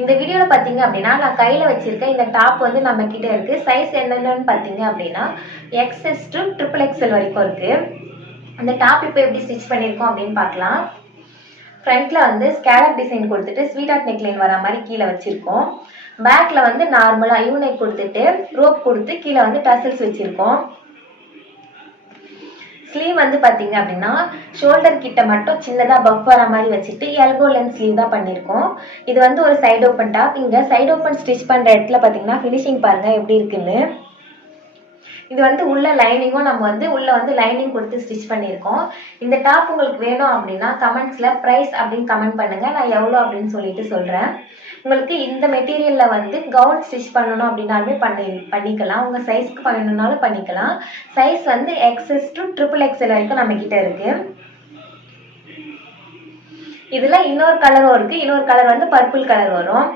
இந்த வீடியோவில் பார்த்தீங்க அப்படின்னா நான் கையில் வச்சிருக்க இந்த டாப் வந்து நம்ம கிட்ட இருக்கு. சைஸ் என்னென்னு பார்த்தீங்க அப்படின்னா எக்ஸ்எஸ் டு XXXL வரைக்கும் இருக்கு. அந்த டாப் இப்போ எப்படி ஸ்டிச் பண்ணியிருக்கோம் அப்படின்னு பார்க்கலாம். ஃப்ரண்ட்ல வந்து ஸ்கேலப் டிசைன் கொடுத்துட்டு ஸ்வீட் ஆர்ட் நெக்லைன் வர மாதிரி கீழே வச்சிருக்கோம். பேக்ல வந்து நார்மலா யூனைக் கொடுத்துட்டு ரோப் கொடுத்து கீழே வந்து டசல்ஸ் வச்சிருக்கோம். ஸ்லீவ் வந்து பார்த்தீங்க அப்படின்னா ஷோல்டர் கிட்ட மட்டும் சின்னதாக பஃப் வர மாதிரி வச்சுட்டு எல்போ லென்த் ஸ்லீவ் தான் பண்ணியிருக்கோம். இது வந்து ஒரு சைடு ஓப்பன் டாப். இங்கே சைடு ஓப்பன் ஸ்டிச் பண்ணுற இடத்துல பார்த்தீங்கன்னா ஃபினிஷிங் பாருங்க எப்படி இருக்குன்னு. இது வந்து உள்ள லைனிங்கும் நம்ம வந்து உள்ள வந்து லைனிங் கொடுத்து ஸ்டிச் பண்ணியிருக்கோம். இந்த டாப் உங்களுக்கு வேணும் அப்படின்னா கமெண்ட்ஸ்ல ப்ரைஸ் அப்படின்னு கமெண்ட் பண்ணுங்க. நான் எவ்வளோ அப்படின்னு சொல்லிட்டு சொல்றேன். உங்களுக்கு இந்த மெட்டீரியல்ல வந்து கவுன் ஸ்டிச் பண்ணணும் அப்படின்னாலுமே பண்ணிக்கலாம். உங்க சைஸ்க்கு பண்ணணும்னாலும் பண்ணிக்கலாம். சைஸ் வந்து XS to XXXL வரைக்கும் நம்ம கிட்ட இருக்கு. இதுல இன்னொரு கலரும் இருக்கு. இன்னொரு கலர் வந்து பர்பிள் கலர் வரும்.